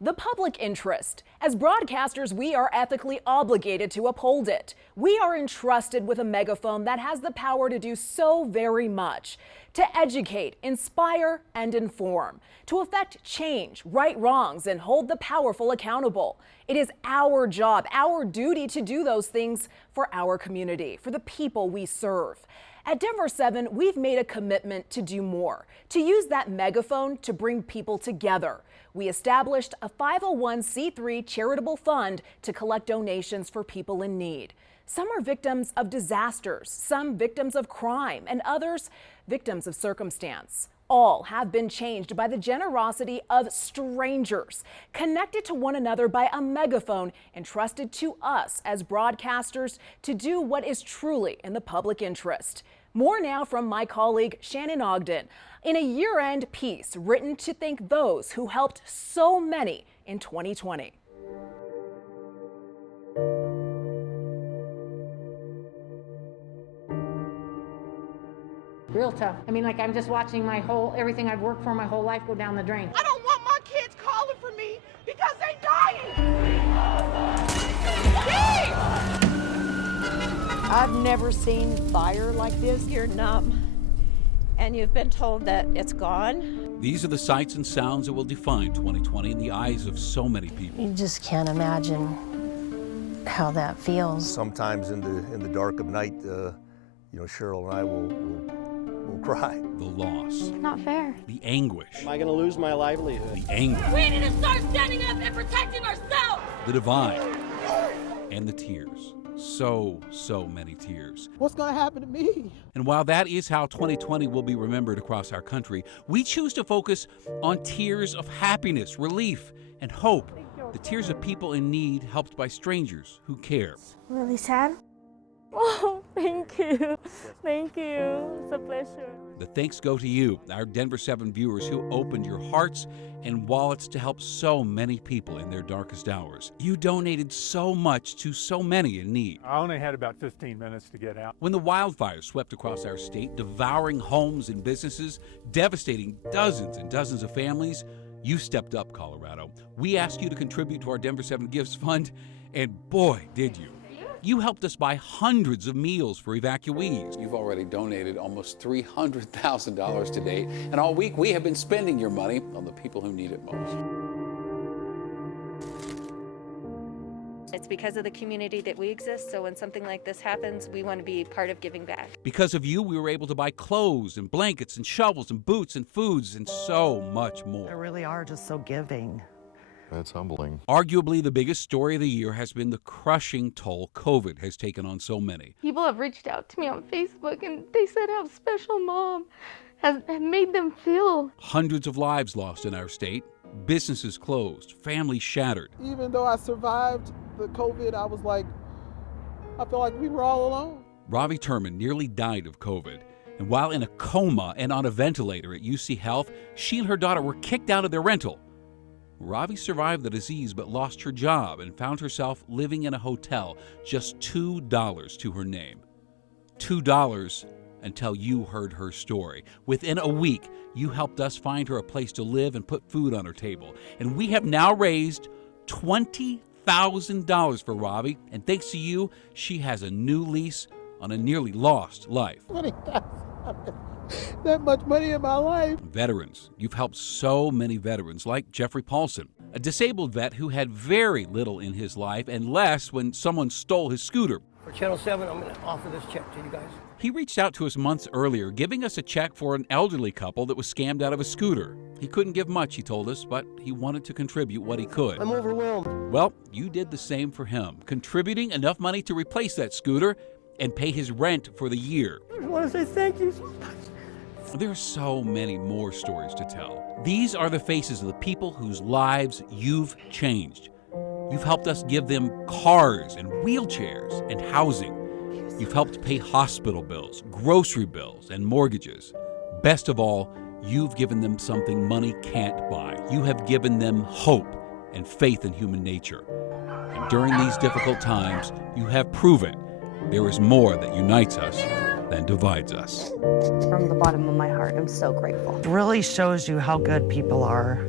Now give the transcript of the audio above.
The public interest. As broadcasters, we are ethically obligated to uphold it. We are entrusted with a megaphone that has the power to do so very much. To educate, inspire, and inform. To effect change, right wrongs, and hold the powerful accountable. It is our job, our duty to do those things for our community, for the people we serve. At Denver7, we've made a commitment to do more, to use that megaphone to bring people together. We established a 501c3 charitable fund to collect donations for people in need. Some are victims of disasters, some victims of crime, and others victims of circumstance. All have been changed by the generosity of strangers, connected to one another by a megaphone entrusted to us as broadcasters to do what is truly in the public interest. More now from my colleague Shannon Ogden in a year-end piece written to thank those who helped so many in 2020. Real tough. I mean, like I'm just watching everything I've worked for my whole life go down the drain. I don't want my kids calling for me because they dying. I've never seen fire like this. You're numb, and you've been told that it's gone. These are the sights and sounds that will define 2020 in the eyes of so many people. You just can't imagine how that feels. Sometimes in the dark of night, Cheryl and I will cry. The loss. Not fair. The anguish. Am I going to lose my livelihood? The anger. We need to start standing up and protecting ourselves. The divine. And the tears. So many tears. What's going to happen to me? And while that is how 2020 will be remembered across our country, we choose to focus on tears of happiness, relief, and hope. The tears of people in need helped by strangers who care. Really sad? Oh, thank you. Thank you. It's a pleasure. The thanks go to you, our Denver7 viewers who opened your hearts and wallets to help so many people in their darkest hours. You donated so much to so many in need. I only had about 15 minutes to get out. When the wildfires swept across our state, devouring homes and businesses, devastating dozens and dozens of families, you stepped up, Colorado. We asked you to contribute to our Denver7 Gives fund, and boy, did you. You helped us buy hundreds of meals for evacuees. You've already donated almost $300,000 to date, and all week we have been spending your money on the people who need it most. It's because of the community that we exist, so when something like this happens, we want to be part of giving back. Because of you, we were able to buy clothes and blankets and shovels and boots and foods and so much more. They really are just so giving. That's humbling. Arguably, the biggest story of the year has been the crushing toll COVID has taken on so many. People have reached out to me on Facebook and they said how special Mom has made them feel. Hundreds of lives lost in our state, businesses closed, families shattered. Even though I survived the COVID, I felt like we were all alone. Ravi Turman nearly died of COVID. And while in a coma and on a ventilator at UC Health, she and her daughter were kicked out of their rental. Ravi survived the disease but lost her job and found herself living in a hotel, just $2 to her name. $2 until you heard her story. Within a week, you helped us find her a place to live and put food on her table. And we have now raised $20,000 for Ravi, and thanks to you, she has a new lease on a nearly lost life. That much money in my life. Veterans. You've helped so many veterans, like Jeffrey Paulson, a disabled vet who had very little in his life and less when someone stole his scooter. For Channel 7, I'm going to offer this check to you guys. He reached out to us months earlier, giving us a check for an elderly couple that was scammed out of a scooter. He couldn't give much, he told us, but he wanted to contribute what he could. I'm overwhelmed. Well, you did the same for him, contributing enough money to replace that scooter and pay his rent for the year. I just want to say thank you so much. There are so many more stories to tell. These are the faces of the people whose lives you've changed. You've helped us give them cars and wheelchairs and housing. You've helped pay hospital bills, grocery bills, and mortgages. Best of all, you've given them something money can't buy. You have given them hope and faith in human nature. And during these difficult times, you have proven there is more that unites us than divides us. From the bottom of my heart, I'm so grateful. It really shows you how good people are.